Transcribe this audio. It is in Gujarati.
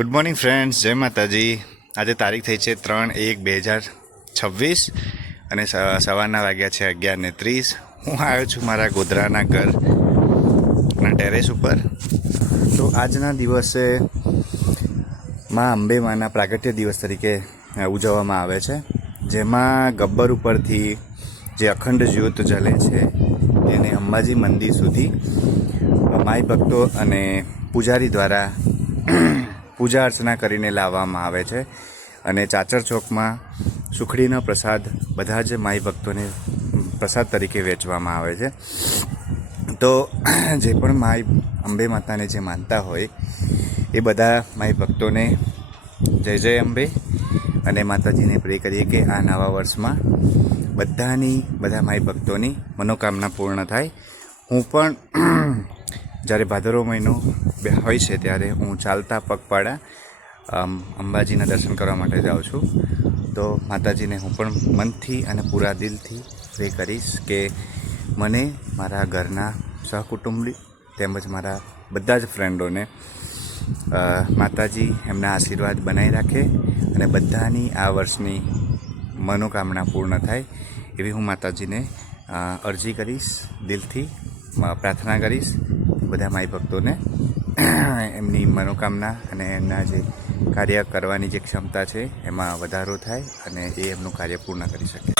ગુડ મોર્નિંગ ફ્રેન્ડ્સ, જય માતાજી। આજે તારીખ થઈ છે 3/1/2026 અને સવારના વાગ્યા છે 11:30। હું આવ્યો છું મારા ગોધરાના ઘરના ટેરેસ ઉપર। તો આજના દિવસે માં અંબે માના પ્રાગટ્ય દિવસ તરીકે ઉજવવામાં આવે છે, જેમાં ગબ્બર ઉપરથી જે અખંડ જ્યોત જલે છે એને અંબાજી મંદિર સુધી માઈ ભક્તો અને પૂજારી દ્વારા પૂજા અર્ચના કરીને લાવવામાં આવે છે અને ચાચર ચોકમાં સુખડીનો પ્રસાદ બધા જ માઈ ભક્તોને પ્રસાદ તરીકે વેચવામાં આવે છે। તો જે પણ માઈ અંબે માતાને જે માનતા હોય એ બધા માઈ ભક્તોને જય જય અંબે, અને માતાજીને પ્રે કરીએ કે આ નવા વર્ષમાં બધા માઈ ભક્તોની મનોકામના પૂર્ણ થાય। હું પણ જ્યારે ભાદરવો મહિનો હોય છે ત્યારે હું ચાલતા પગપાળા અંબાજીના દર્શન કરવા માટે જાઉં છું। તો માતાજીને હું પણ મનથી અને પૂરા દિલથી પ્રે કરીશ કે મને, મારા ઘરના સહકુટુંબી તેમજ મારા બધા જ ફ્રેન્ડોને માતાજી એમના આશીર્વાદ બનાવી રાખે અને બધાની આ વર્ષની મનોકામના પૂર્ણ થાય એવી હું માતાજીને અરજી કરીશ, દિલથી પ્રાર્થના કરીશ। બધા માઈ ભક્તોને એમની મનોકામના અને એમના જે કાર્ય કરવાની જે ક્ષમતા છે એમાં વધારો થાય અને એ એમનું કાર્ય પૂર્ણ કરી શકે।